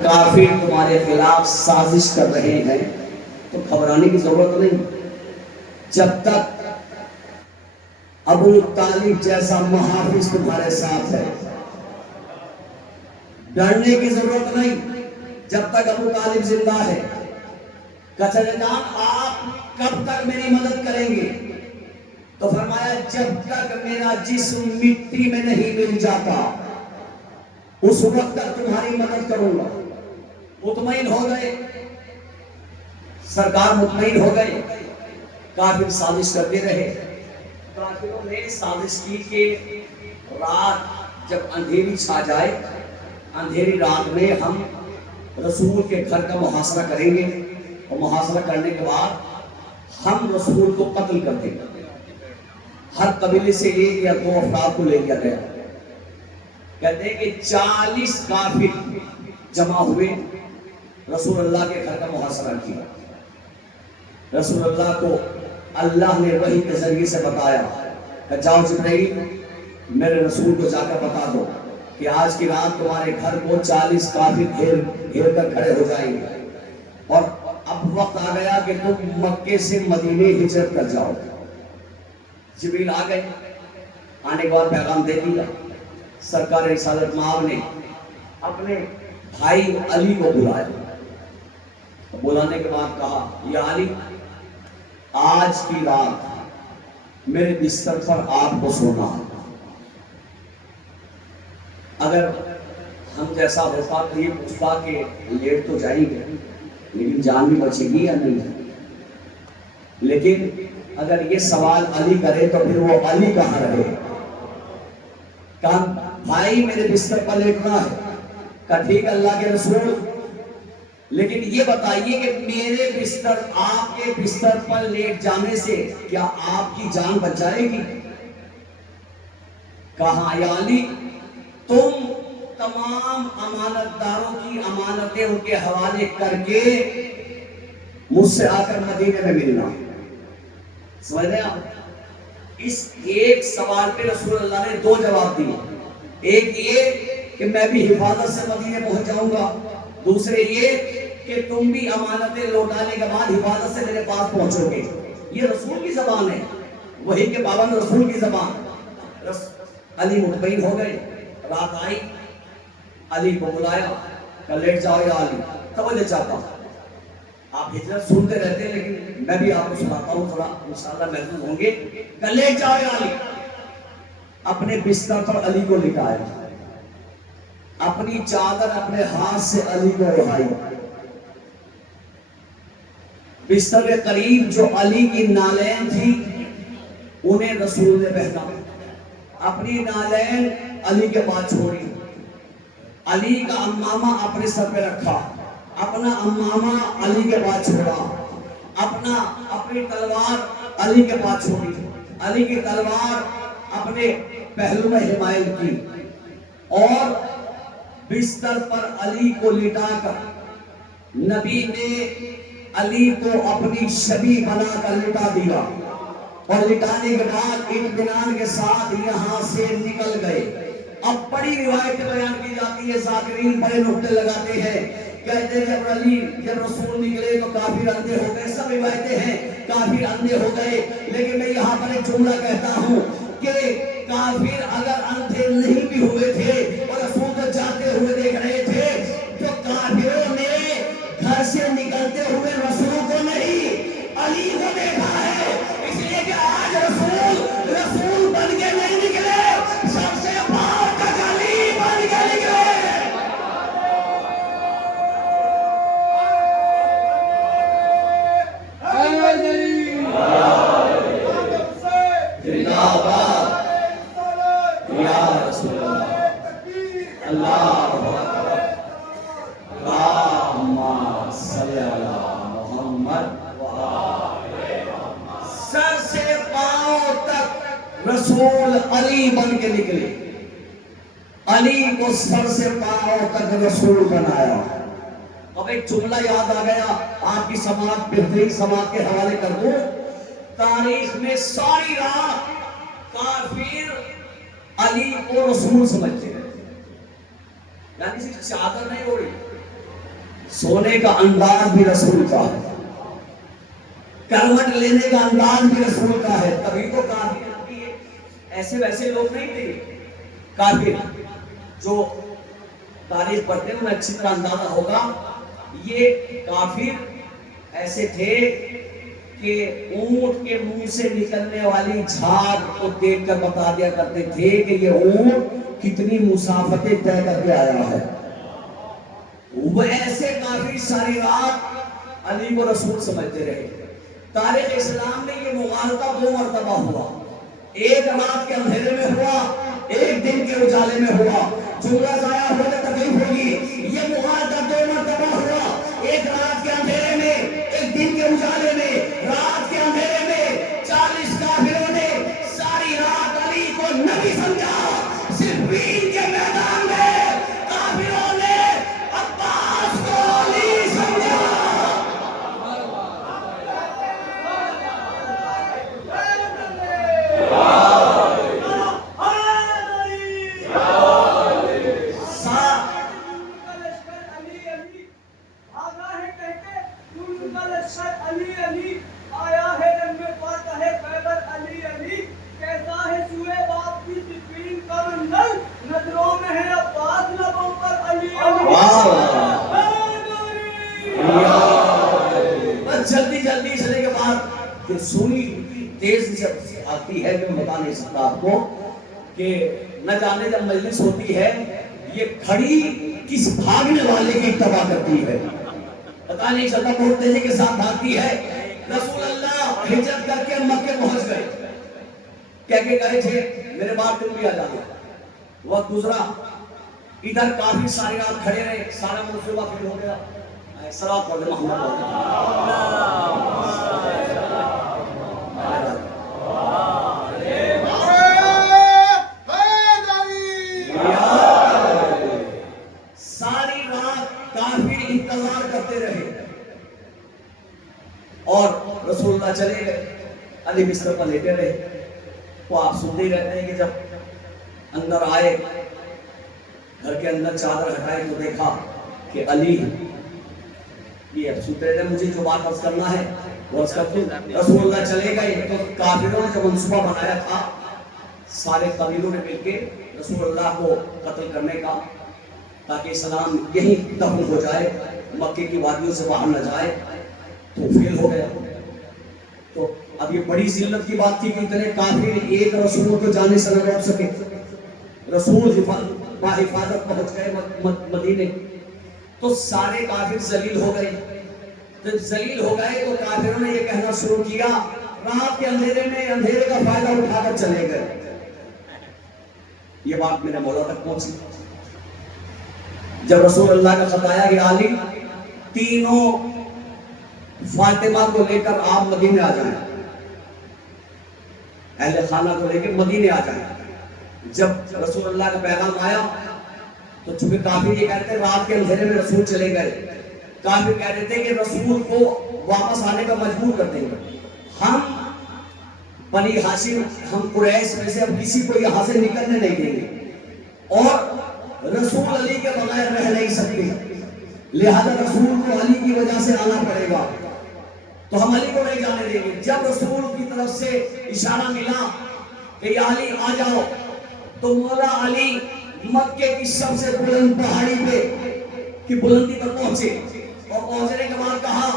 کافر تمہارے خلاف سازش کر رہے ہیں تو گھبرانے کی ضرورت نہیں. جب تک ابو طالب جیسا محافظ تمہارے ساتھ ہے ڈرنے کی ضرورت نہیں. جب تک ابو طالب زندہ ہے. کہا جان آپ کب تک میری مدد کریں گے؟ تو فرمایا جب تک میرا جسم مٹی میں نہیں مل جاتا اس وقت تک تمہاری مدد کروں گا. مطمئن ہو گئے سرکار، مطمئن ہو گئے. کافر سازش کرتے رہے. کافروں نے سازش کی کہ رات جب اندھیری چھا جائے، اندھیری رات میں ہم رسول کے گھر کا محاصرہ کریں گے اور محاصرہ کرنے کے بعد ہم رسول کو قتل کر دیں گے. ہر قبیلے سے ایک یا دو افراد کو لے لیا گیا. کہتے ہیں کہ 40 کافر جمع ہوئے، رسول اللہ کے گھر کا محاصرہ کیا. رسول اللہ کو اللہ نے وحی کے ذریعے سے بتایا کہ جاؤ جبرائیل میرے رسول کو جا کر بتا دو کہ آج کی رات تمہارے گھر کو 40 کافر گھیر کر کھڑے ہو جائیں گے اور اب وقت آ گیا کہ تم مکے سے مدینے ہجرت کر جاؤ. جبریل آ گئے. آنے کے بعد پیغام دے دیا. سرکار رسالت مآب نے اپنے بھائی علی کو بلایا. بلانے کے بعد کہا یا علی آج کی رات میرے بستر پر آپ کو سونا ہے. اگر ہم جیسا ہوتا تو یہ پوچھتا کہ لیٹ تو جائیں گے لیکن جان بھی بچے گی یا نہیں. لیکن اگر یہ سوال علی کرے تو پھر وہ علی کہاں رہے؟ کہا بھائی میرے بستر پر لیٹنا ہے. کہا ٹھیک ہے اللہ کے رسول، لیکن یہ بتائیے کہ میرے بستر آپ کے بستر پر لیٹ جانے سے کیا آپ کی جان بچ جائے گی؟ کہا یا علی تم تمام امانت داروں کی امانتیں ان کے حوالے کر کے مجھ سے آ کر مدینے میں ملنا. سمجھ رہے آپ؟ اس ایک سوال پہ رسول اللہ نے 2 جواب دیے. ایک یہ کہ میں بھی حفاظت سے مدینے پہنچ جاؤں گا، دوسرے یہ کہ تم بھی امانتیں لوٹانے کے بعد حفاظت سے میرے پاس پہنچو گے. یہ رسول کی زبان ہے، وہی کے پابند رسول کی زبان. علی مطمئن ہو گئے. رات آئی، علی کو بلایا کہ لیٹ جاؤ یا علی. توجہ چاہتا ہوں آپ ہجرت سنتے رہتے ہیں لیکن میں بھی آپ کو سناتا ہوں، تھوڑا انشاءاللہ محفوظ ہوں گے. کہ لیٹ جاؤ یا علی. اپنے بستر پر علی کو لٹایا، اپنی چادر اپنے ہاتھ سے علی کو اڑائی. بستر کے قریب جو علی کی نالین تھی انہیں رسول نے پہنا. اپنی نالین علی کے پاس چھوڑی. علی کا امامہ اپنے سر پہ رکھا، اپنا امامہ علی کے پاس چھوڑا. اپنی تلوار علی کے پاس چھوڑی. علی کی تلوار اپنے پہلو میں حمایل کی اور بستر پر علی کو لٹا کر نبی نے علی کو اپنی شبیہ بنا کر لٹا دیا اور لٹانے کے بعد اطمینان کے ساتھ یہاں سے نکل گئے. اب بڑی روایتیں بیان کی جاتی ہے، ذاکرین بڑے نقطے لگاتے ہیں. کہتے ہیں جب رسول نکلے تو کافر اندھے ہو گئے. سب روایتیں ہیں کافر اندھے ہو گئے، لیکن میں یہاں پر ایک جملہ کہتا ہوں کہ کافر اگر اندھے نہیں بھی ہوئے تھے اور رسول کو جاتے ہوئے دیکھ رہے تھے تو کافروں نے گھر سے نکلتے ہوئے رسول کو نہیں علی کو دیکھا ہے. اس لیے کہ آج رسول بن کے نہیں نکلے، سب سے باہر تک علی بن کے نکلے. سر سے پاؤں تک رسول علی بن کے نکلے. علی کو سر سے پاؤں تک رسول بنایا. اب ایک جملہ یاد آ گیا، آپ کی سماعت بہترین سماعت کے حوالے کر دوں. تاریخ میں ساری رات کافر علی کو رسول سمجھتے ہیں. یعنی صرف چادر نہیں اوڑھی، سونے کا انداز بھی رسول کا ہے، کروٹ لینے کا انداز بھی رسول کا ہے. تبھی تو کافر ایسے ویسے لوگ نہیں تھے. کافر جو تاریخ پڑھتے ہیں انہیں اچھی طرح اندازہ ہوگا. یہ کافر ایسے تھے کہ اونٹ کے منہ سے نکلنے والی جھاگ کو دیکھ کر بتا دیا کرتے تھے کہ یہ اونٹ کتنی مسافتیں طے کر کے آیا ہے. وہ ایسے کافر ساری رات علی کو رسول سمجھتے رہے. تاریخ اسلام میں یہ مغالطہ 2 مرتبہ ہوا. ایک رات کے اندھیرے میں ہوا، ایک دن کے اجالے میں ہوا. جملہ ضائع ہو تو تکلیف ہوگی. یہ مغالطہ 2 مرتبہ ہوا، ایک رات کے اندھیرے میں، ایک دن کے اجالے میں. رات کے اندھیرے میں 40 کافروں نے ساری رات علی کو نبی سمجھا. صفین کے میدان میں کافروں نے عباس کو علی سمجھا. جلدی جلدی چلنے کے بعد یہ سوئی تیز جب آتی ہے میں بتا نہیں سکتا آپ کو کہ نہ جانے جب مجلس ہوتی ہے یہ گھڑی کس بھاگنے والے کی اتباع کرتی ہے پتا نہیں چلتا. بہت تیزی کے ساتھ بھاگتی ہے. رسول اللہ ہجرت کر کے مکے پہنچ گئے. کہہ کے گئے تھے میرے بعد تم بھی آ جانا. وقت گزرا، ادھر کافی سارے رات کھڑے رہے. سارا منصوبہ پھر ہو گیا. سلام پڑھ محمد ساری رات کافر انتظار کرتے رہے اور رسول اللہ چلے گئے. علی بستر پر لیٹے رہے. تو آپ سنتے ہی رہتے ہیں کہ جب اندر آئے، گھر کے اندر چادر ہٹائے تو دیکھا کہ علی یہ سوتے رہے. مجھے جو بات عرض کرنا ہے وہ عرض کرتے ہیں. رسول اللہ چلے گئے تو کافروں نے جو منصوبہ بنایا تھا سارے قبیلوں نے مل کے رسول اللہ کو قتل کرنے کا تاکہ اسلام یہی دفن ہو جائے، مکے کی وادیوں سے باہر نہ جائے، تو فیل ہو گیا. تو اب یہ بڑی ذلت کی بات تھی کہ اتنے کافر ایک رسول کو جانے سے نہ روک سکے. رسول باحفاظت پہنچ گئے مدینے. تو سارے کافر ذلیل ہو گئے. جب ذلیل ہو گئے تو کافروں نے یہ کہنا شروع کیا رات کے اندھیرے میں اندھیرے کا فائدہ اٹھا کر چلے گئے. یہ بات میرے مولا تک پہنچی. جب رسول اللہ کا خط آیا کہ علی تینوں فاطمہ کو لے کر آپ مدینے آ جائیں، اہل خانہ کو لے کے مدینے آ جائیں. جب رسول اللہ کا پیغام آیا تو چونکہ کافر یہ کہتے ہیں رات کے اندھیرے میں رسول چلے گئے. کافر کہہ رہے تھے کہ رسول کو واپس آنے کا مجبور کر دیں گے. ہم بنی ہاشم، ہم قریش میں سے اب کسی کو یہاں سے نکلنے نہیں دیں گے اور رسول علی کے بغیر رہ نہیں سکتے، لہذا رسول کو علی کی وجہ سے آنا پڑے گا. تو ہم علی کو نہیں جانے دیں گے. جب رسول کی طرف سے اشارہ ملا کہ یا علی آ جاؤ تو مولا علی مکے کی سب سے بلند پہاڑی پہ کی بلندی پر پہنچے اور پہنچنے کے بعد کہا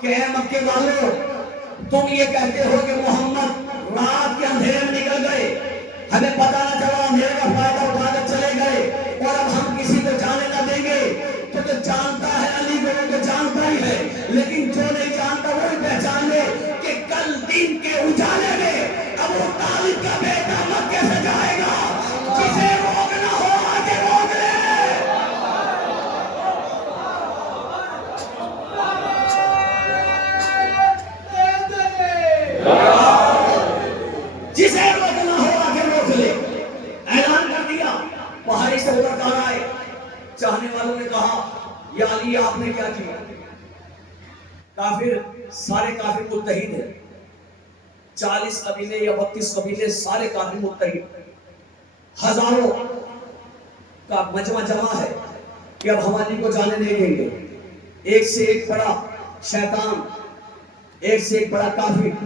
کہ اے مکے والو، تم یہ کہتے ہو کہ محمد رات کے اندھیرے میں نکل گئے، ہمیں پتہ نہ چلا، اندھیرے کا فائدہ اٹھا کر چلے گئے اور اب ہم کسی کو جانے نہ دیں گے. تو جانتا ہے علی کو، وہ تو جانتا ہی ہے، لیکن جو نہیں جانتا وہی پہچان لے کہ کل دن کے اجالے میں ابو طالب کا بیٹا مکے سے جائے گا. جسے روکنا ہو آگے روک لے. جسے روکنا ہو آگے روک لے. اعلان کر دیا. پہاڑی سے اتر کر آئے. چاہنے والوں نے کہا یا علی آپ نے کیا کیا؟ کافر سارے کافر متحد ہیں. 40 قبیلے یا 32 قبیلے سارے کافر متحد، ہزاروں کا مجمع جمع ہے کہ اب ہم علی کو جانے نہیں دیں گے. ایک سے ایک بڑا شیطان، ایک سے ایک بڑا کافر،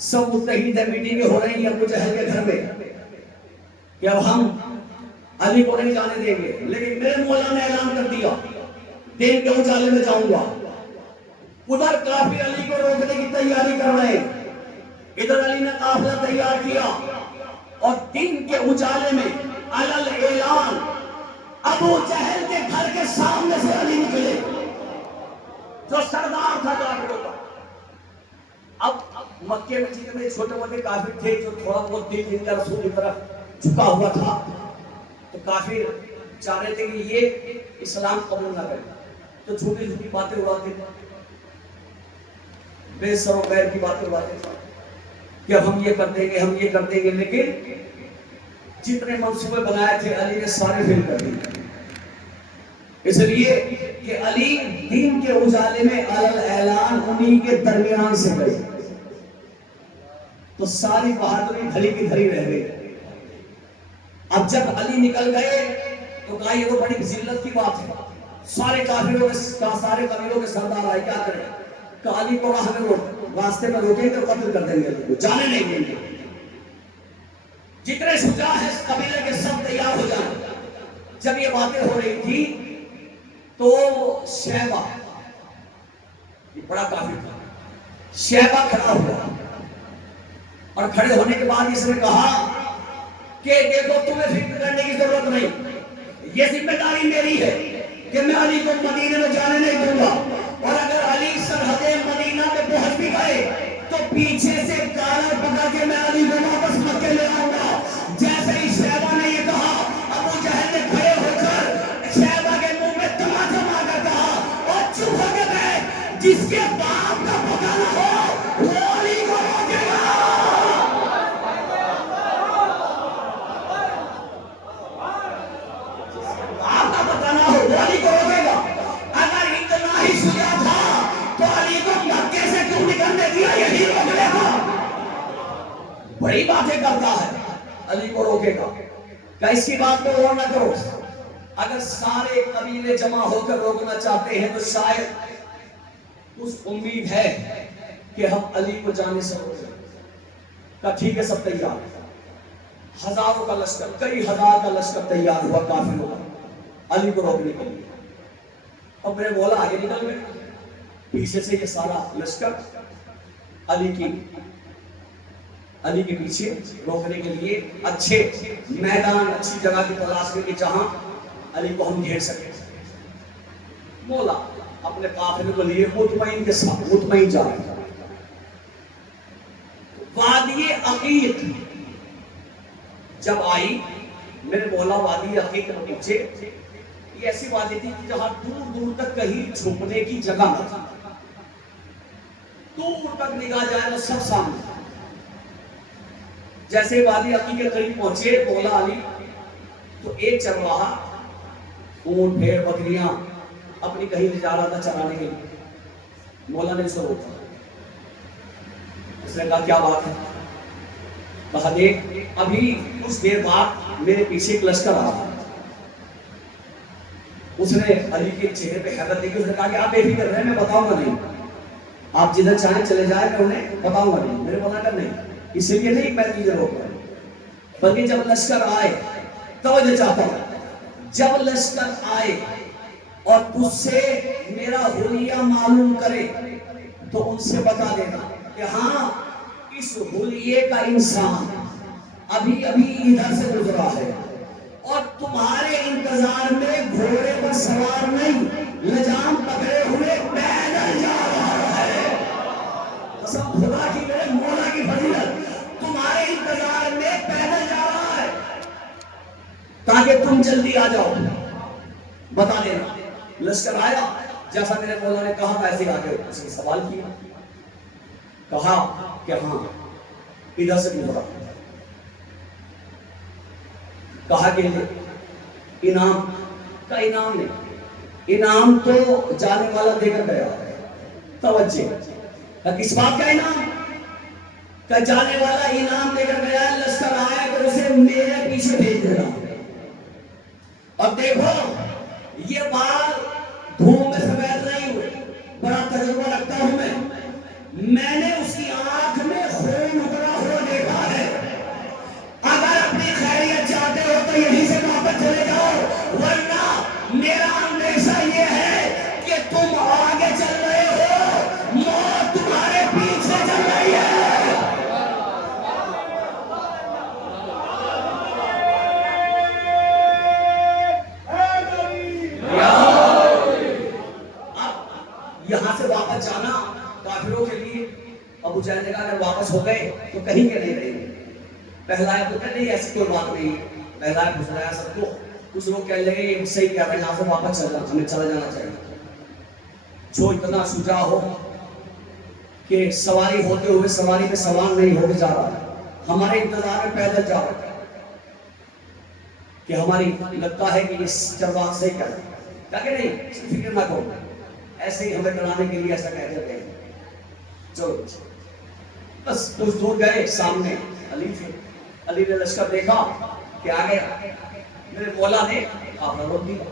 سب متحد ہے، میٹنگیں ہو رہی ہیں ابو جہل کے گھر میں کہ اب ہم علی کو نہیں جانے دیں گے، لیکن میرے مولا نے اعلان کر دیا دین کے اجالے میں جاؤں گا۔ ادھر کافر علی کو روکنے کی تیاری کر رہے ہیں، ادھر علی نے قافلہ تیار کیا اور دین کے اجالے میں علل اعلان ابو جہل کے گھر کے سامنے سے علی نکلے جو سردار تھا کافروں کا۔ اب مکے میں جتنے چھوٹے موٹے کافر تھے جو تھوڑا بہت دل ان کا رسول کی طرف جھکا ہوا تھا، تو کافر چاہ رہے تھے کہ یہ اسلام قبول نہ کرے، تو جھوٹی جھوٹی باتیں اڑاتے تھے، بے سر و بیر کی باتیں اڑاتے تھے کہ اب ہم یہ کر دیں گے، ہم یہ کر دیں گے، لیکن جتنے منصوبے بنائے تھے علی نے سارے فیل کر دیے، اس لیے کہ علی دین کے اجالے میں علل اعلان انہی کے درمیان سے گئے، تو ساری بہادری دھڑی کی دھڑی رہ گئی۔ اب جب علی نکل گئے تو کہا یہ تو بڑی ذلت کی بات ہے، سارے کافروں کے سارے قبیلوں کے سردار آئے، کیا کریں؟ کہ علی کو ہمیں راستے میں روکیں گے، قتل کر دیں گے، علی کو جانے نہیں دیں گے، جتنے شجاع ہیں اس قبیلے کے سب تیار ہو جائیں۔ جب یہ باتیں ہو رہی تھی تو شیبہ، یہ بڑا کافر تھا، شیبہ کھڑا ہوا اور کھڑے ہونے کے بعد اس نے کہا کہ دیکھو تمہیں فکر کرنے کی ضرورت نہیں، یہ ذمہ داری میری ہے کہ میں علی کو مدینے میں جانے نہیں دوں گا، اور اگر علی سرحد مدینہ میں پہنچ بھی گئے تو پیچھے سے کالر پکڑ کے میں علی کو واپس مکے لے آؤں گا۔ جیسے ہی شیبہ نے یہ کہا، ابو جہل نے کھڑے ہو کر شیبہ کے منہ میں تماچا مار کر کہا اور چپ ہو کے بیٹھ، جس کے باپ کا پتہ نہ ہو وہ علی کو روکے گا۔ آپ کا پتہ نہ ہو وہ علی کو روکے گا۔ اگر اتنا ہی شجاع تھا تو علی کو مکے سے کیوں نکلنے دیا، یہی روک لے گا۔ بڑی باتیں کرتا ہے، علی کو روکے گا کہ اس کی بات کو غور نہ کرو۔ اگر سارے قبیلے جمع ہو کر روکنا چاہتے ہیں تو شاید اس امید ہے کہ ہم علی کو جانے سے روکیں۔ کہا ٹھیک ہے، سب تیار، ہزاروں کا لشکر، کئی ہزار کا لشکر تیار ہوا کافروں کا علی کو روکنے کے لیے۔ اب میرے مولا آگے نکل گئے، پیچھے سے یہ سارا لشکر علی کے پیچھے روکنے کے لیے اچھے میدان، اچھی جگہ کی تلاش میں کہ جہاں علی کو ہم گھیر سکیں۔ مولا اپنے قافلے کو لیے مطمئن کے ساتھ مطمئن جا رہے ہیں۔ وادی عقیق جب آئی، میرے مولا وادی عقیق کے پیچھے، یہ ایسی وادی تھی کہ جہاں دور دور تک کہیں چھپنے کی جگہ نہ تھی، دور تک نگاہ جائے تو سب سامنے۔ جیسے وادی عقیق کے قریب پہنچے مولا علی تو ایک چرواہا اونٹ بھیڑ بکریاں اپنی کہیں لے جا رہا تھا چرانے کے لیے۔ مولا نے اسے روکا، اس نے کہا کیا بات ہے؟ کہا دیکھ ابھی کچھ دیر بعد میرے پیچھے ایک لشکر آ رہا ہے۔ اس نے علی کے چہرے پہ حیرت دیکھی، اس نے کہا کہ آپ بے فکر رہیں، میں بتاؤں گا نہیں، آپ جدھر چاہیں چلے جائیں، میں انہیں بتاؤں گا نہیں، میرے منع کر نہیں، اس لیے نہیں میں چیزیں روک رہا ہوں، بلکہ جب لشکر آئے توجہ چاہتا ہوں، جب لشکر آئے اور تجھ سے میرا حلیہ معلوم کرے تو ان سے بتا دینا کہ ہاں اس حلیے کا انسان ابھی ادھر سے گزرا ہے اور تمہارے انتظار میں گھوڑے پر سوار نہیں، لجام پکڑے ہوئے پیدل جا رہا ہے۔ قسم خدا کی، میرے مولا کی فضیلت، تمہارے انتظار میں پیدل جا رہا ہے تاکہ تم جلدی آ جاؤ، بتا دینا۔ لشکر آیا، جیسا میرے مولا نے کہا ویسے آگے اس نے سوال کیا، کہا کہ ہاں ادھر سے گزرا، کہا کہ انعام کا انعام نہیں، انعام تو جانے والا دے کر گیا، توجہ کس بات کا انعام؟ کہ جانے والا انعام دے کر گیا، لشکر آیا تو اسے میرے پیچھے بھیج دینا۔ اور دیکھو یہ بال دھوم میں سفید نہیں ہوئے، کرتا ہوں میں نے اس کی آنکھ میں خون اترا ہوا دیکھا ہے. اگر اپنی خیریت چاہتے ہو تو یہیں سے واپس چلے جاؤ، ورنہ میرا اندیشہ یہ ہے کہ تم آگے چل رہے ہو، موت تمہارے پیچھے چل رہی ہے. یہاں سے واپس جانا کافروں کے لیے، ابو جہل نے کہا اگر واپس ہو گئے تو کہیں کے نہیں رہیں گے. پہلایا تو کہ نہیں ایسی کوئی بات نہیں، پہلایا پھسلایا سب کو. کچھ لوگ کہنے لگے یہ صحیح کہہ رہے ہیں، یہاں سے واپس چل جانا، ہمیں چلا جانا چاہیے. جو اتنا شجاع ہو کہ سواری ہوتے ہوئے سواری پہ سوار نہیں ہو کے جا رہا ہے، ہمارے انتظار میں پیدل جا رہا ہے کہ ہماری لگتا ہے کہ اس چرواہ صحیح کہہ رہا ہے، کہ نہیں فکر نہ کرو، ایسے ہی ہمیں ڈرانے کے لیے ایسا کہتے تھے. چلو بس کچھ دور گئے، سامنے علی تھے. علی نے لشکر دیکھا کہ آ گیا. میرے مولا نے قافلہ روک دیا،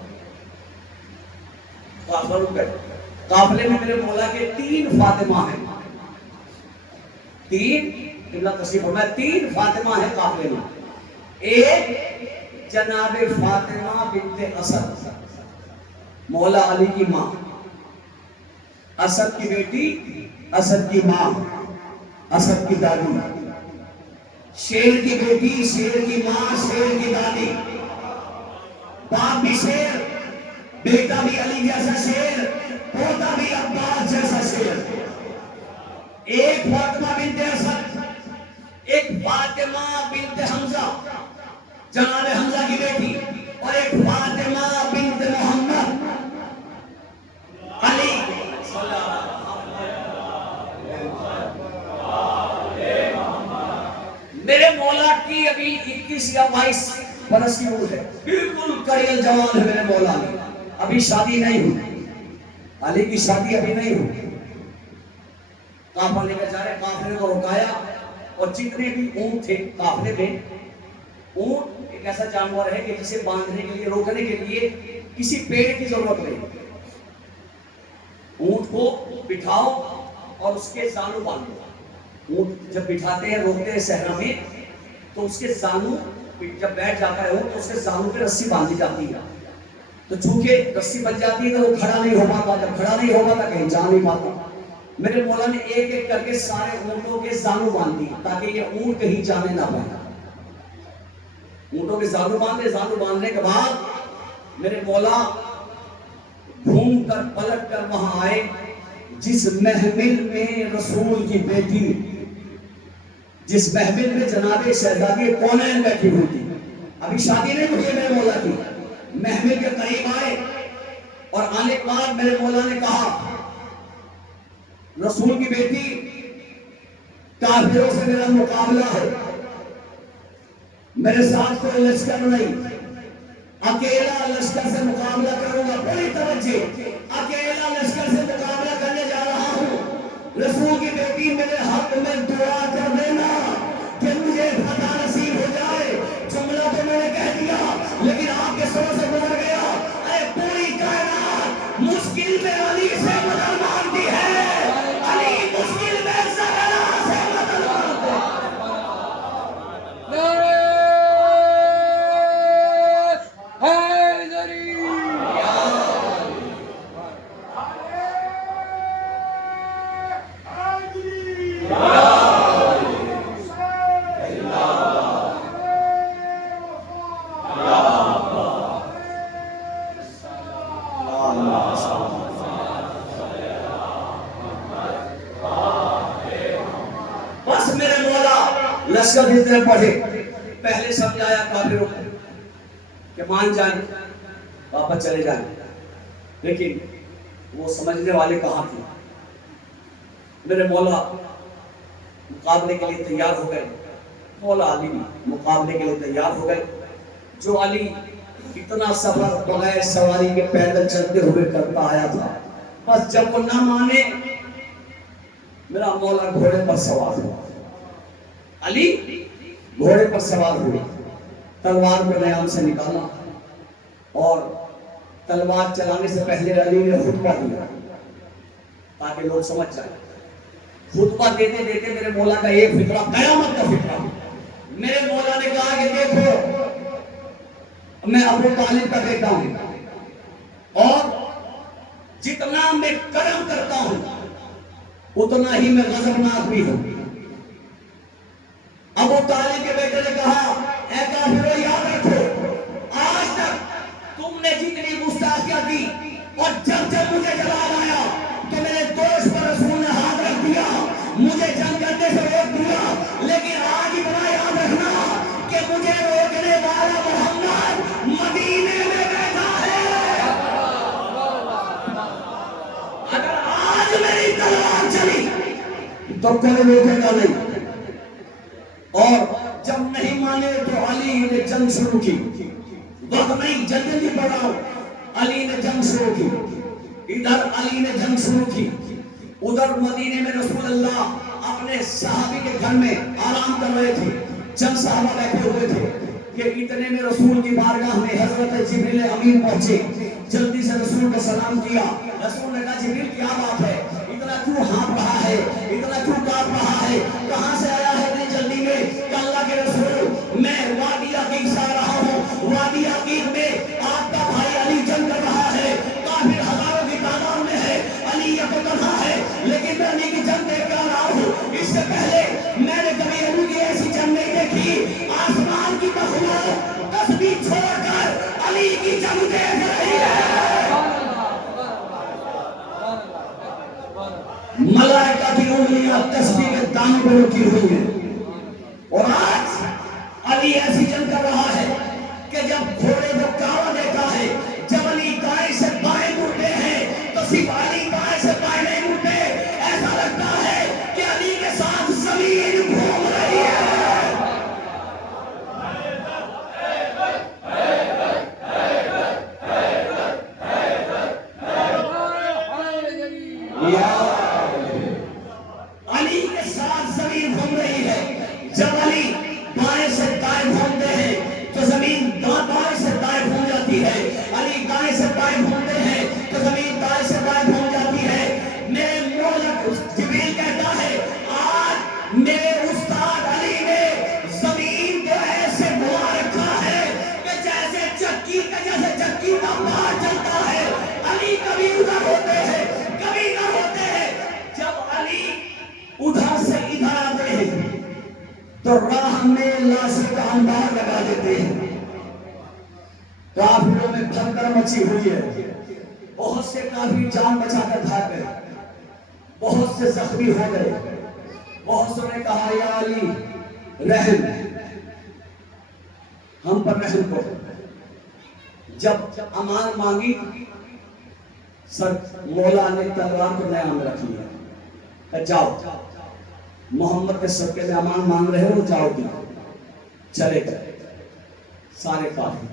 قافلہ رک گئے. قافلے میں میرے مولا کے 3 فاطمہ ہیں، 3 قبلہ تشریف فرمائے، 3 فاطمہ ہیں قافلے میں. ایک جناب فاطمہ بنت اسد، مولا علی کی ماں، اسد کی بیٹی، اسد کی ماں، اسد کی دادی، شیر کی بیٹی، شیر کی ماں، شیر کی دادی، باپ بھی شیر، بیٹا بھی علی جیسا شیر، پوتا بھی عباس جیسا شیر. ایک فاطمہ بنت اسد، ایک فاطمہ بنت حمزہ جناب حمزہ کی بیٹی، اور ایک فاطمہ بنت محمد علی. میرے مولا کی ابھی 21 یا 22 برس کی عمر ہے، بالکل کڑیل جوان ہے میرے مولا کی. ابھی شادی نہیں ہوئی، علی کی شادی ابھی نہیں ہوئی. قافلہ لے کر جا رہے، قافلے کو رکایا، اور جتنے بھی اونٹ تھے قافلے میں، اونٹ ایک ایسا جانور ہے کہ جسے باندھنے کے لیے، روکنے کے لیے کسی پیڑ کی ضرورت نہیں. اونٹ کو بٹھاؤ اور اس کے زانو باندھو. اونٹ جب بٹھاتے ہیں، روکتے ہیں صحرا میں، تو اس کے زانو جب بیٹھ جاتا ہے اونٹ تو اس کے زانو پہ رسی باندھی جاتی ہے. تو چونکہ رسی بن جاتی ہے تو وہ کھڑا نہیں ہو پاتا، جب کھڑا نہیں ہو پاتا کہیں جا نہیں پاتا. میرے مولا نے ایک ایک کر کے سارے اونٹوں کے زانو باندھ دیے تاکہ یہ اونٹ کہیں جانے نہ پائے. اونٹوں کے زانو باندھے، زانو باندھنے کے بعد میرے مولا گھوم کر پلٹ کر وہاں آئے جس محمل میں رسول کی بیٹی، جس محمل میں جناب شہزادی کونین بیٹھی ہوئی تھی. ابھی شادی نہیں ہوئی ہے میرے مولا کی. محمل کے قریب آئے اور آنے کے بعد میرے مولا نے کہا رسول کی بیٹی، کافروں سے میرا مقابلہ ہے، میرے ساتھ کوئی لشکر نہیں، اکیلا لشکر سے مقابلہ کروں گا. پوری توجہ، اکیلا لشکر سے مقابلہ کرنے جا رہا ہوں. رسول کی بیٹی میرے حق میں دعا کر دینا کہ مجھے فتح نصیب ہو جائے. جملہ تو میں نے کہہ دیا لیکن آپ کے سر سے گزر گیا. اے پوری کائنات مشکل میں علی سے مدد مانگتی ہے، علی مشکل میں زہرا سے مدد مانگتے ہیں. بس میرے مولا لشکر جتنے پڑھے، پہلے سمجھایا کافروں کو کہ مان جائیں، واپس چلے جائیں، لیکن وہ سمجھنے والے کہاں تھے. میرے مولا مقابلے کے لیے تیار ہو گئے. مولا علی بھی مقابلے کے لیے تیار ہو گئے. جو علی اتنا سفر بغیر سواری کے پیدل چلتے ہوئے کرتا آیا تھا، بس جب وہ نہ مانے میرا مولا گھوڑے پر سوار ہوا. علی گھوڑے پر سوار ہوئے، تلوار کو نیام سے نکالا اور تلوار چلانے سے پہلے علی نے خطبہ دیا. تاکہ لوگ سمجھ جائیں. خطبہ دیتے دیتے میرے مولا کا ایک فکرہ قیامت کا فکرہ. میرے مولا نے کہا کہ دیکھو میں ابو طالب کا بیٹا ہوں اور جتنا میں کرم کرتا ہوں اتنا ہی میں غضبناک بھی ہوں. ابو طالب کے بیٹے نے کہا اے کافرو یاد رکھو آج تک تم نے جتنی گستاخیاں کی اور جب جب مجھے جلال آیا تو میرے دوست پر رسول نے ہاتھ رکھ دیا, مجھے جنگ کرنے سے روک دیا, لیکن آج اتنا یاد رکھنا کہ مجھے روکنے والا محمد مدینے میں بیٹھا ہے. اگر آج میری تلوار چلی تو کوئی روکے گا نہیں. اور جب نہیں مانے تو علی نے جنگ شروع کی. وقت نہیں, جلدی پڑھاؤ. علی نے جنگ شروع کی, ادھر علی نے جنگ شروع کی, ادھر مدینے میں رسول اللہ اپنے صحابی کے گھر میں آرام کر رہے تھے. چند صحابہ بیٹھے ہوئے تھے کہ اتنے میں رسول کی بارگاہ میں حضرت جبریل امین پہنچے. جلدی سے رسول کو سلام کیا. رسول نے کہا جبریل کیا بات ہے, اتنا کیوں ہانپ رہا ہے, اتنا کیوں کاپ رہا ہے, کہاں سے آیا ہے اتنی جلدی میں؟ کہ اللہ کے رسول میں وادی عقیق سے آ رہا ہوں. وادی عقیق میں آپ کا بھائی علی جنگ کر رہا ہے, کافر ہزاروں کی تعداد میں ہے, علی یہ تو تنہا ہے, لیکن میں علی کی جنگ دیکھ کر رہا ہوں. اس سے پہلے میں نے کبھی علی کی ایسی جنگ نہیں دیکھی. آسمان کی مخلوق تسبیح چھوڑ کر علی کی جنگ دیکھ رہی ہے. ملائکہ کی انگلیاں تسبیح کے دانوں پہ رکھی ہوئی ہیں. اور آج علی ایسی جنگ کر رہا ہے کہ جب گھوڑے کو کعبہ دیکھا ہے, جب علی دائیں سے بائیں مڑتے ہیں تو صرف علی دائیں سے بائیں نہیں مڑتے, ایسا لگتا ہے کہ علی کے ساتھ زمین گھوم رہی ہے. علی کے ساتھ زمین گھوم رہی ہے. جب علی بائیں سے دائیں گھومتے ہیں تو زمین بائیں سے دائیں گھوم جاتی ہے. علی دائیں سے بائیں گھومتے ہیں تو زمین دائیں سے بائیں گھوم جاتی ہے. میرے مولا جبریل کہتا ہے آج میرے استاد علی نے زمین کو ایسے گھما رکھا ہے کہ جیسے چکی کا پار چلتا ہے. علی کبھی ادھر ہوتے ہیں کبھی نہ ہوتے ہیں. جب علی ادھر سے ادھر آتے ہیں تو راہ میں لاشیں کا انبار لگا دیتے ہیں. کافروں میں بھگدڑ مچی ہوئی ہے. بہت سے کافر جان بچا کر بھاگ گئے, بہت سے زخمی ہو گئے. بہت سے نے کہا یا علی رحم, ہم پر رحم کرو. جب امان مانگی سر مولا نے تلوار کو نیا میں رکھ لیا کہ جاؤ محمد کے صدقے میں امان مانگ رہے ہو, جاؤ گی. چلے گئے سارے کافر,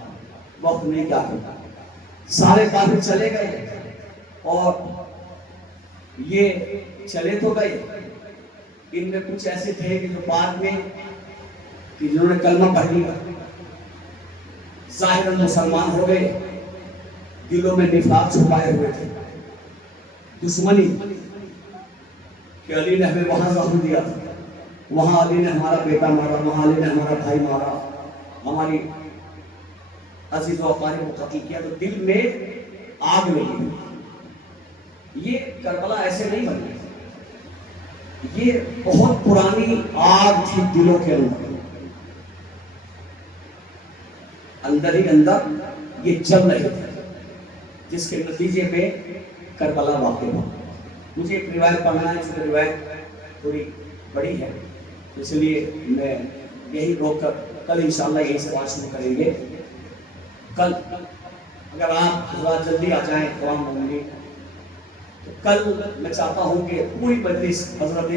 وقت نہیں کیا کرتا, سارے کافر چلے گئے. اور یہ چلے تو گئے, ان میں کچھ ایسے تھے کہ جو بعد میں کہ جنہوں نے کلمہ پڑھ لیا, ظاہراً مسلمان ہو گئے, دلوں میں نفاق چھپائے ہوئے تھے. دشمنی کہ علی نے ہمیں وہاں زخم دیا تھا, وہاں علی نے ہمارا بیٹا مارا, وہاں علی نے ہمارا بھائی مارا, ہماری عزیز و اقارب کو قتل کیا, تو دل میں آگ لگی. یہ کربلا ایسے نہیں بنی, یہ بہت پرانی آگ تھی دلوں کے اندر ہی اندر یہ چل رہے تھے, جس کے نتیجے میں کربلا واقع ہوا. مجھے ایک روایت پڑھنا ہے, اس کی روایت تھوڑی بڑی ہے, اس لیے میں یہی روک کر کل انشاءاللہ یہی سے بات شروع کریں گے. کل اگر آپ تھوڑا جلدی آ جائیں تمام مومنین, تو کل میں چاہتا ہوں کہ پوری مجلس حضرت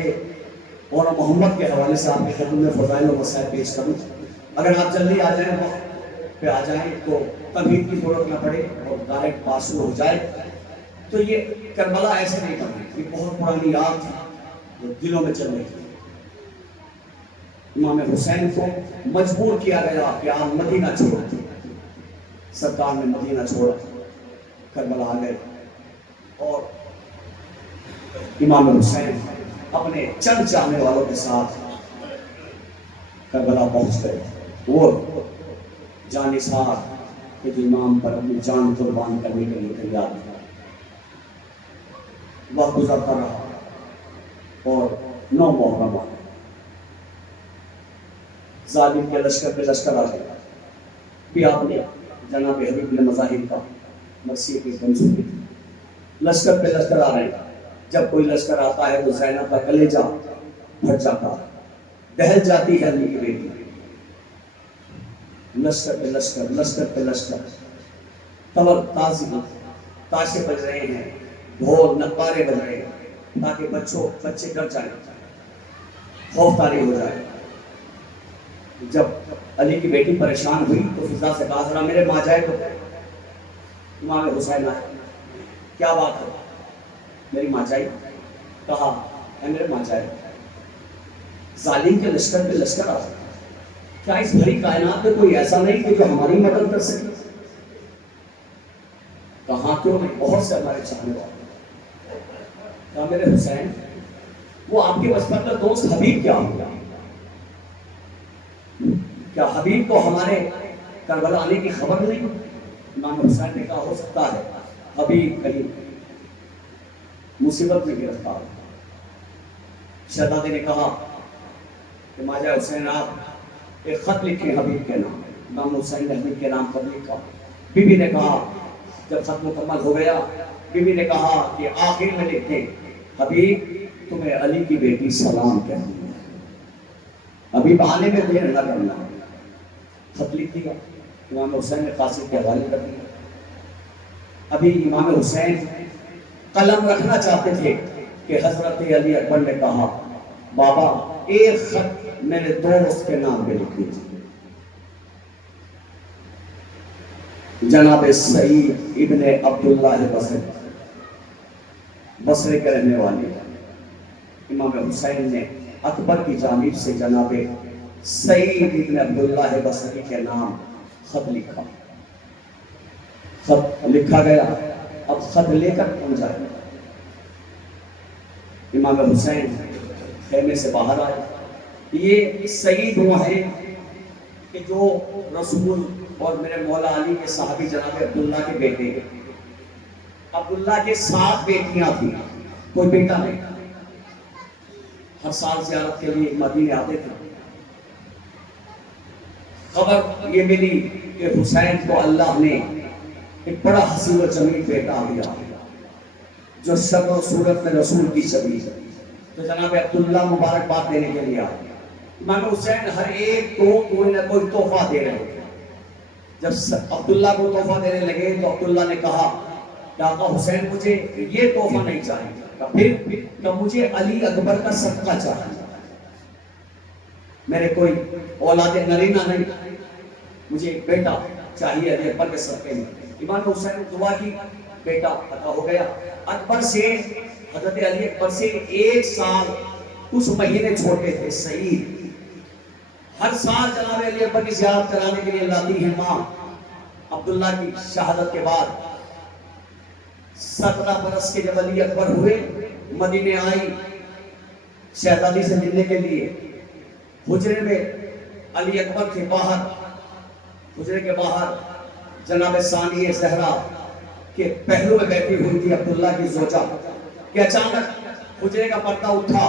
مولانا محمد کے حوالے سے آپ کی خدمت میں فضائل و مسائل پیش کروں. اگر آپ جلدی آ جائیں, وقت پہ آ جائیں, تو تمہید کی ضرورت نہ پڑے اور ڈائریکٹ پاس ہو جائے. تو یہ کربلا ایسے نہیں بنی, یہ بہت پرانی یاد تھی جو دلوں میں چل رہی تھی. امام حسین کو مجبور کیا گیا کہ آپ مدینہ چھوڑ, سرکار نے مدینہ چھوڑا, کربلا آ گئے. اور امام حسین اپنے چند چاہنے والوں کے ساتھ کربلا پہنچ گئے. وہ جانثار کہ جو امام پر اپنی جان قربان کرنے کے لیے تیار تھا. وقت گزرتا رہا اور 9 محرم آ گئے. ظالم کے لشکر پہ لشکر آ گیا. بھی آپ نے جناب حبیب بن مظاہر کا مرثیے کی منسوخی تھی. لشکر پہ لشکر آ رہے ہیں. جب کوئی لشکر آتا ہے تو زینب کا کلیجہ پھٹ جاتا ہے, دہل جاتی ہے علی کی بیٹی. لشکر پہ لشکر, لشکر پہ لشکر, تبر تازی تاشے بج رہے ہیں, ڈھول نقارے بج رہے ہیں تاکہ بچے ڈر جائیں, خوف طاری ہو جائے. جب علی کی بیٹی پریشان ہوئی تو فضا سے کہا ذرا میرے ماں جائے تو. امام حسین آئے, کیا بات ہے میری ماں جائے؟ کہا اے میرے ماں جائے, ظالم کے لشکر پہ لشکر آ, کیا اس بھری کائنات میں کوئی ایسا نہیں کہ جو ہماری مدد کر سکے؟ کہاں کیوں نہیں, بہت سے ہمارے چاہنے والے. کہا میرے حسین وہ آپ کے بچپن کا دوست حبیب کیا ہو گیا؟ کیا حبیب کو ہمارے کربلا آنے کی خبر نہیں؟ امام حسین نے کہا ہو سکتا ہے حبیب کہیں مصیبت میں گرفتار. شہزادے نے کہا کہ ماجا حسین آپ ایک خط لکھیں حبیب کے نام. امام حسین نے حبیب کے نام خط لکھا. بی بی نے کہا جب خط مکمل ہو گیا, بی بی نے کہا کہ آخر میں لکھیں حبیب تمہیں علی کی بیٹی سلام کہتی ہے, حبیب آنے میں دیر نہ کرنا. خط لکھ دیا. امام حسین نے قاصد کے حوالے کر دیا. ابھی امام حسین قلم رکھنا چاہتے تھے کہ حضرت علی اکبر نے کہا بابا ایک خط میرے دوست کے نام پہ لکھ دیجیے. جناب سعید ابن عبداللہ بصری, بصرے کے رہنے والے, امام حسین نے اکبر کی جانب سے جناب سعید ابن عبداللہ بصری کے نام خط لکھا. خط لکھا گیا. اب خط لے کر پہنچ جائے. امام حسین خیمے سے باہر آئے. یہ سعید وہ ہیں کہ جو رسول اور میرے مولا علی کے صحابی جناب عبداللہ کے بیٹے. عبداللہ کے 7 بیٹیاں تھیں, کوئی بیٹا نہیں. ہر سال زیارت کے لیے مدینے آتے تھے. خبر یہ ملی کہ حسین کو اللہ نے ایک بڑا حسین و جمیل بیٹا دیا جو شکل و صورت میں رسول کی شبیہ ہے. تو جناب عبداللہ مبارکباد دینے کے لیے آئے. امام حسین ہر ایک کو کوئی نہ کوئی تحفہ دے رہے تھے. جب عبداللہ کو تحفہ دینے لگے تو عبداللہ نے کہا کہ آقا حسین مجھے یہ تحفہ نہیں چاہیے, پھر کہ مجھے علی اکبر کا صدقہ چاہیے. میرے کوئی اولاد نرینہ نہیں, مجھے ایک بیٹا چاہیے علی اکبر کے صدقے میں. امام حسین نے دعا کی, بیٹا عطا ہو گیا. اکبر سے حضرت علی اکبر سے 1 سال کچھ مہینے چھوٹے تھے سعید. ہر سال جناب علی اکبر کی زیارت کرانے کے لیے لاتی ہے ماں. عبداللہ کی شہادت کے بعد 17 برس کے جب علی اکبر ہوئے, مدینے آئی شہزادی سے ملنے کے لیے. حجرے میں علی اکبر کے باہر, حجرے کے باہر جناب ثانیہ زہرا کے پہلو میں بیٹھی ہوئی تھی عبداللہ کی زوجہ کہ اچانک حجرے کا پردہ اٹھا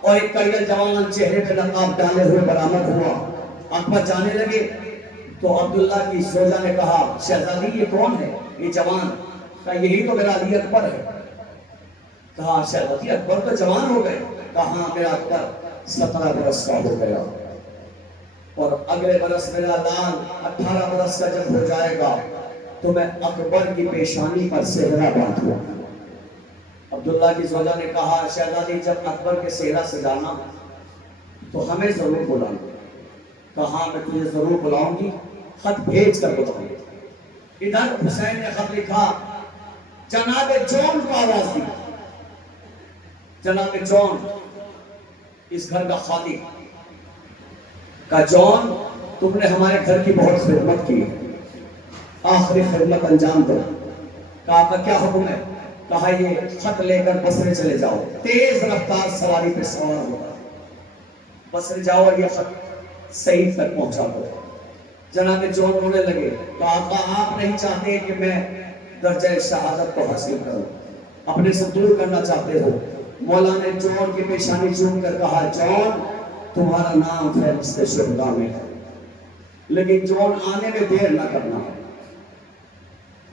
اور ایک کڑیل جوان چہرے پہ نقاب ڈالے ہوئے برآمد ہوا. اکبر جانے لگے تو عبداللہ کی زوجہ نے کہا شہزادی یہ کون ہے یہ جوان؟ کہا یہی تو میرا علی اکبر ہے. کہا شہزادی اکبر تو جوان ہو گئے. کہا میرا اکبر 17 برس کا ہو گیا اور اگلے برس میرا لال 18 برس کا جب ہو جائے گا تو میں اکبر کی پیشانی پر صحرا باندھوں. عبداللہ کی زوجہ نے کہا شہزادی جب اکبر کے صحرا سے جانا تو ہمیں ضرور بلانا. کہا میں تجھے ضرور بلاؤں گی, خط بھیج کر بلاؤں گی. ادھر حسین نے خط لکھا, جناب جون کو آواز دی. جناب جون اس گھر کا خادم. کہا جون تم نے ہمارے گھر کی بہت خدمت کی, آخری خدمت انجام دو. کہا آپ کا کیا حکم ہے؟ کہا یہ خط لے کر بصرے چلے جاؤ، تیز رفتار سواری پہ سوار ہوگا، بصرے جاؤ اور یہ خط سعید تک پہنچا دو۔ جناب جون رونے لگے، تو آقا آپ نہیں چاہتے کہ میں درجہ شہادت کو حاصل کروں، اپنے سے دور کرنا چاہتے ہو۔ مولا نے جون کی پیشانی چوم کر کہا، جون تمہارا نام فہرست شہداء میں ہے، لیکن جون آنے میں دیر نہ کرنا۔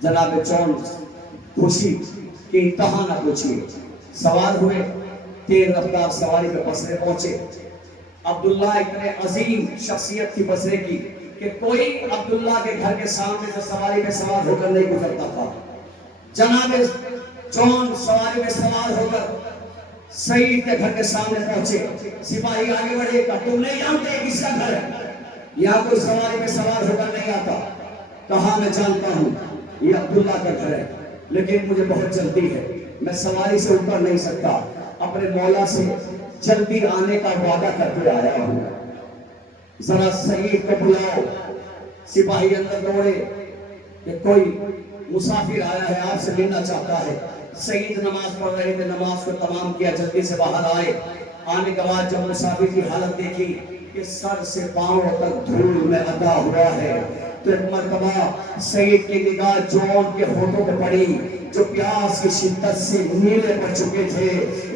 جناب جون خوشی کی انتہا نہ پوچھی، سوار ہوئے، تیز رفتار سواری پہ بصرے پہنچے۔ عبداللہ اتنے عظیم شخصیت تھی بصرے کی کہ کوئی عبداللہ کے گھر کے سامنے سے سواری پہ سوار ہو کر نہیں گزرتا تھا۔ جناب جون سواری پہ سوار ہو کر سعید کے گھر کے سامنے پہنچے۔ سپاہی آگے بڑھے، کہا تم نہیں جانتے کس کا گھر ہے؟ یہاں کوئی سواری پہ سوار ہو کر نہیں آتا۔ کہا میں جانتا ہوں یہ عبداللہ کا گھر ہے، لیکن مجھے بہت جلدی ہے، میں سواری سے اتر نہیں سکتا، اپنے مولا سے جلدی آنے کا وعدہ کرتے آیا ہوں، ذرا سعید کو بلاؤ۔ سپاہی اندر دوڑے کہ کوئی مسافر آیا ہے، آپ سے ملنا چاہتا ہے۔ سعید نماز پڑھ رہے تھے، نماز کو تمام کیا، جلدی سے باہر آئے۔ آنے کے بعد جب مسافر کی حالت دیکھی کہ سر سے پاؤں تک دھول میں ادا ہوا ہے، تو ایک مرتبہ سعید کی نگاہ جون کے ہونٹوں پہ پڑی جو پیاس کی شدت سے نیلے پڑ چکے تھے۔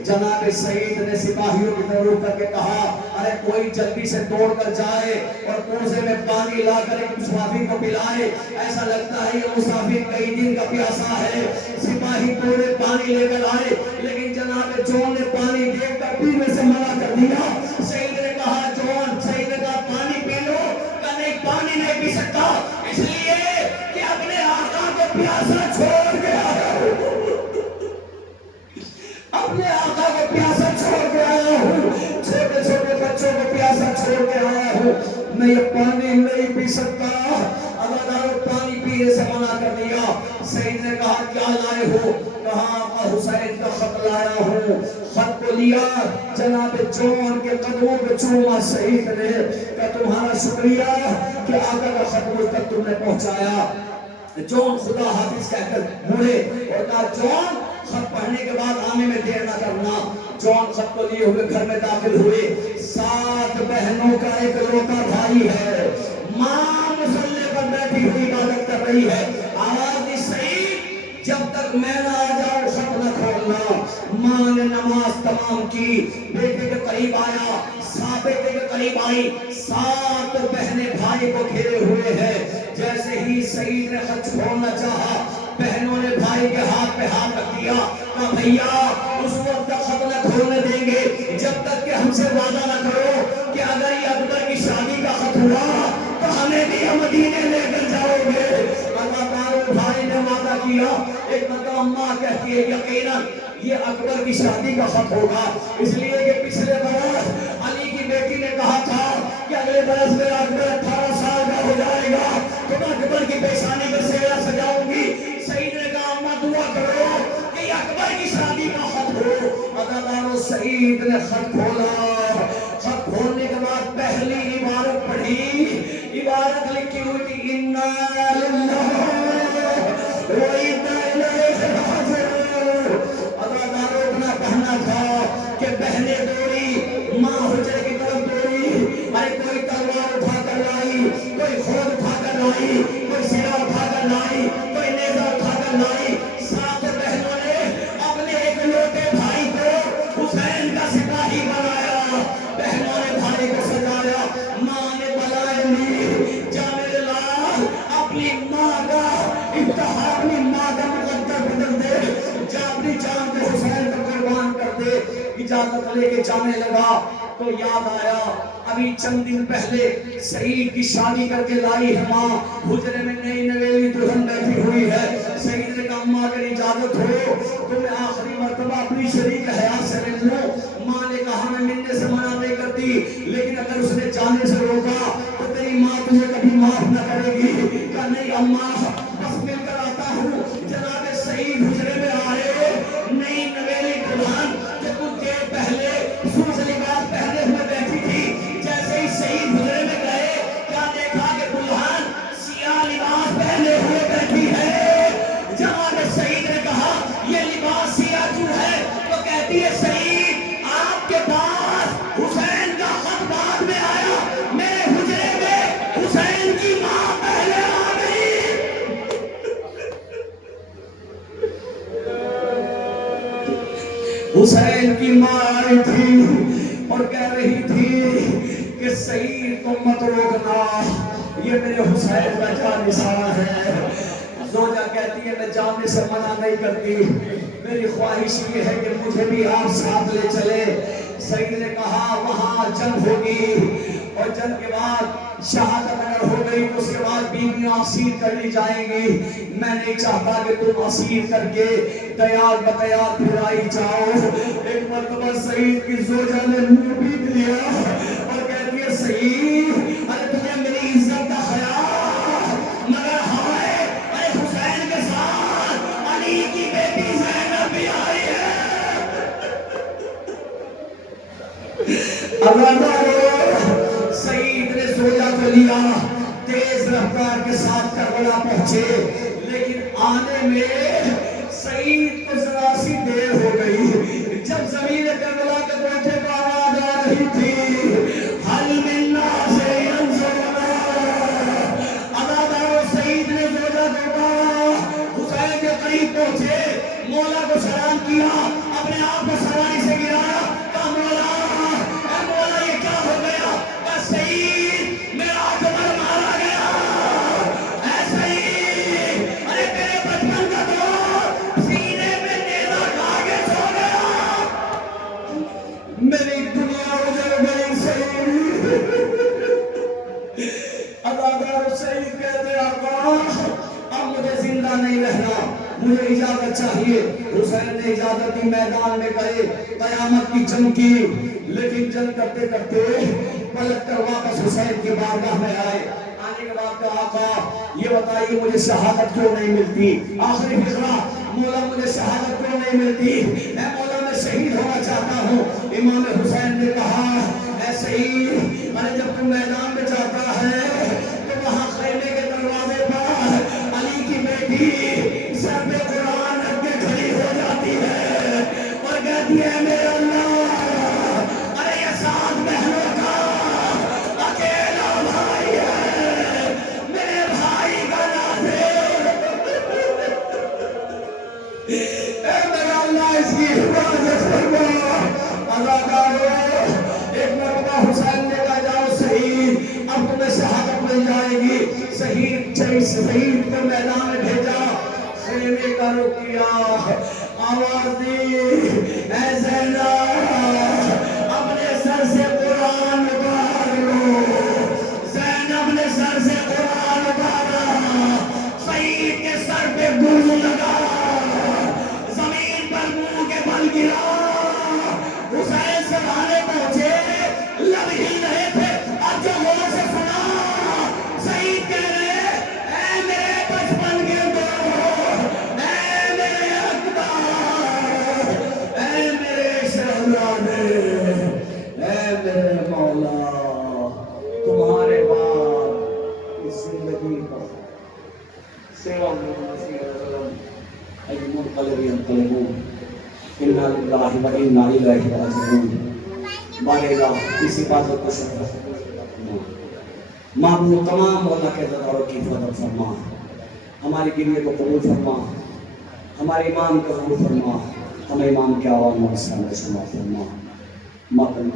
جناب سعید نے سپاہیوں کی طرف کر کے کہا، ارے کوئی جلدی سے دوڑ کر جائے اور کوزے میں پانی لا کر ایک مسافر کو پلائے، ایسا لگتا ہے یہ مسافر کئی دن کا پیاسا ہے۔ سپاہی پورے پانی لے کر آئے، لیکن جناب جون نے پانی دیکھ کر پینے سے منع کر دیا۔ سعید نے کہا، جون، سعید نے کہا پانی پی لو، کہ نہیں پانی نہیں پی سکتا، اس لیے کہ اپنے آقا کو پیاسا چھوڑ گیا ہے، اپنے آقا کو پیاسا چھوڑ کے آیا ہوں، چھوٹے چھوٹے بچوں کو پیاسا چھوڑ کے آیا ہوں، میں یہ پانی نہیں پی سکتا۔ عزاداروں پانی پینے سے منع کر دیا۔ سعید نے کہا کیا لائے ہو؟ کہا آقا حسین کا خط لایا ہوں۔ خط کو لیا، جناب جون کے قدموں پہ چوما سعید نے، کہ تمہارا شکریہ کہ آقا کا خط مجھ تک تم نے پہنچایا۔ جون خدا حافظ کہہ کر مڑے اور کہا، جون خط پڑھنے کے بعد آنے میں دیر نہ کرنا۔ جون خط کو لیے ہوئے گھر میں داخل ہوئے۔ 7 بہنوں کا ایک لوٹا بھائی ہے، ماں مصلے پر بیٹھی ہوئی عبادت کر رہی ہے۔ آواز دی، سعید جب تک میں نہ آ جاؤں خط نہ کھولنا۔ ماں نے نماز تمام کی، بیٹے کے قریب آیا، بیٹے کے قریب آئی، 7 بہنیں بھائی کو گھیرے ہوئے ہیں۔ جیسے ہی سعید نے خط چھوڑنا چاہا، بہنوں نے بھائی کے ہاتھ پہ ہاتھ رکھ دیا، کہا بھیا اس وقت تک خط نہ کھولنے دیں گے جب تک کہ ہم سے وعدہ نہ کرو کہ اگر یہ اکبر کی شادی کا خط ہوا تو ہمیں بھی مدینے لے کر جاؤ گے۔ اللہ بھائی نے وعدہ کیا۔ ایک مرتبہ ماں کہتی ہے یقیناً یہ اکبر کی شادی کا خط ہوگا، اس لیے کہ پچھلے برس علی کی بیٹی نے کہا تھا کہ اگلے برس میرا اکبر 18 سال کا ہو جائے گا تو میں اکبر کی پیشانی میں سیرا سجاؤں گی۔ سعید نے کہا اماں دعا کرو کہ یہ اکبر کی شادی کا خط ہو۔ عزاداروں سعید نے خط کھولا۔ خط کھولنے کے بعد پہلی عبارت پڑھی، عبارت لکھی ہوئی تھی اِنَّا لِلَّهِ وَإِنَّا إِلَيْهِ رَاجِعُونَ۔ عزاداروں اتنا کہنا تھا کہ بہنیں دوڑی، ماں حجرے کی طرف دوڑی، ارے کوئی تلوار اٹھا کر لائی، کوئی خود اٹھا کر لائی، کوئی سیرا اٹھا کر لائی، کوئی نیزہ اٹھا کر لائی۔ 7 بہنوں نے اپنے ایک لوٹے بھائی کو حسین کا سپاہی بنایا، بہنوں نے بھائی کو سجایا، ماں نے بلائے لی، جا میرے لال اپنی ماں کا افتخار، اپنی ماں کا مقدر بدل دے، جا اپنی جان کو حسین کو قربان کر دے۔ اجازت لے کے جانے لگا تو یاد آیا ابھی چند دن پہلے سعید کی شادی کر کے لائی ہے ماں، حجرے میں نئی نویلی دلہن بیٹھی ہوئی ہے۔ سعید نے کہا اماں اگر اجازت ہو تو میں آخری مرتبہ اپنی شریک حیات سے مل لوں۔ ماں نے کہا میں ملنے سے منع نہیں کرتی، لیکن اگر اس نے جانے سے روکا تو تیری ماں تجھے کبھی معاف نہ کرے گی۔ کہا نہیں اماں بس مل کر آتا ہوں۔ جناب سعید حجرے میں آئے، نئی نویلی دلہن جو کچھ دیر پہلے سرخ لباس پہنے ہوئے بیٹھی تھی، جیسے ہی سعید حجرے میں گئے کیا دیکھا کہ دلہن سیاہ لباس پہنے ہوئے بیٹھی ہے۔ جناب سعید نے کہا یہ لباس کہتی ہے سعید آپ کے پاس حسین کا خط بعد میں آیا، میرے حجرے میں حسین کی ماں پہلے آ گئی۔ حسین کی ماں آئی تھی اور کہہ رہی تھی کہ سعید کو مت روکنا، یہ میرے حسین کا جانثار ہے۔ زوجہ کہتی ہے میں جانے سے منع نہیں کرتی، میری خواہش یہ ہے کہ مجھے بھی آپ ساتھ لے چلے۔ سعید نے کہا وہاں جنگ ہوگی اور جنگ کے بعد شہادت اگر ہو گئی تو اس کے بعد بیویاں اسیر کر لی جائیں گی، میں نہیں چاہتا کہ تم اسیر کر کے تیار بتیار پھرائی جاؤ۔ ایک مرتبہ سعید کی زوجہ نے منہ پیٹ لیا اور کہتی ہے سعید ارے تمہیں میری عزت کا خیال، مگر ہمارے حسین کے ساتھ علی کی بیٹی زینب بھی آئی ہے۔ سعید نے زوجہ کو لیا، تیز رفتار کے ساتھ کربلا پہنچے، لیکن آنے میں سعید کو ذرا سی دیر ہو گئی۔ جب زمین کربلا کے پہنچے تو آواز آ رہی تھی حل من ناصر ینصرنا۔ ادادارو سعید نے زوجہ کو پکارا، حسین کے قریب پہنچے، مولا کو سلام کیا، اپنے آپ کو سواری سے گرایا، کہا مولا اے مولا یہ کیا ہو گیا؟ کہا سعید میرا جمل مارا گیا۔ اے سعید ارے میرے بچپن کا دوست سینے میں نیزہ کھا کے سو گیا، میری دنیا اجڑ گئی سعید۔ ادادار سعید کہتے آقا اب مجھے زندہ نہیں رہنا، مجھے اجازت چاہیے۔ حسین نے اجازت دی، میدان میں گئے، قیامت کی جنگ کی، لیکن جنگ کرتے کرتے پلٹ کر واپس حسین کی بارگاہ میں آئے۔ آنے کے بعد کہا آقا یہ بتائیے مجھے شہادت کیوں نہیں ملتی؟ آخری فقرہ مولا مجھے شہادت کیوں نہیں ملتی؟ اے مولا میں شہید ہونا چاہتا ہوں۔ امام حسین نے کہا اے سعید ارے جب تم میدان میں جاتا ہے تو وہاں خیمے کے دروازے پر علی کی بیٹی سر پہ قرآن رکھ کے کھڑی ہو جاتی ہے اور کہتی ہے میرے اللہ ارے یہ 7 بہنوں کا اکیلا بھائی ہے، میرے بھائی کا ناصر، اے میرا اللہ اس کی حفاظت فرما۔ ایک مرتبہ حسین نے کہا جاؤ شہید اب تمہیں شہادت مل جائے گی۔ شہید کو میدان میں بھیجا، خیمے کا رخ کیا، آواز دی اے زینب اپنے سر سے قرآن اتار لو۔ زینب نے سر سے قرآن اتارا، شہید کے سر پہ گرز لگا، زمین پر منہ کے بل گرا۔ حسین سے بھانے پہنچے، لب ہل رہے تھے، اب جو غور سے سنا سعید کہہ رہے اے میرے بچپن کے دوست، اے میرے اکبر، اے میرے شہزادے، اے میرے مولا، تمہارے بعد اس زندگی پر سوا مسیح وسلم ای منقلب ینقلبون انا للہ و انا الیہ راجعون۔ بارگاہ اس عبادت کو شکر معبود تمام اللہ کے ذکروں کی حفاظت فرما، ہماری گریے کو قبول فرما، ہمارے امام کو قبول فرما، ہمیں امام کے آواز میں اسلام کو شمار فرما۔ ماتم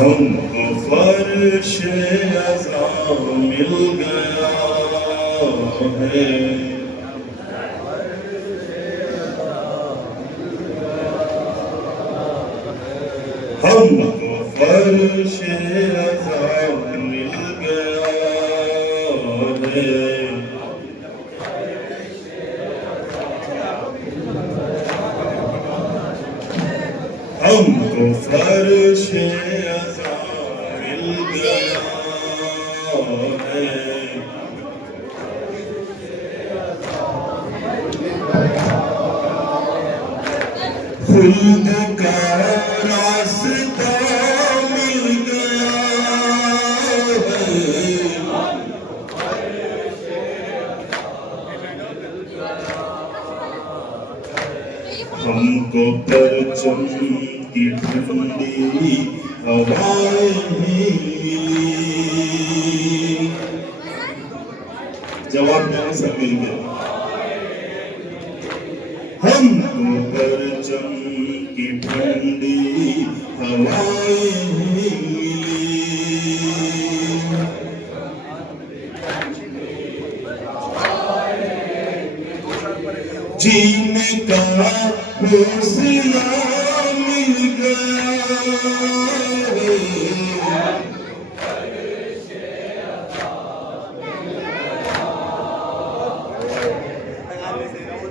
ہم کو فرش عزا مل گیا ہے، ہم کو فرش عزا مل گیا ہے، ہم کو فرش عزا مل گیا ہے خلد کا راستہ مل گیا ہے ہم کو پرچم کی ٹھنڈی ہوائیں ملی جواب میں سب مل گیا ہم کو پرچم کی ٹھنڈی ہوائیں ملی جینے کا حوصلہ مل گیا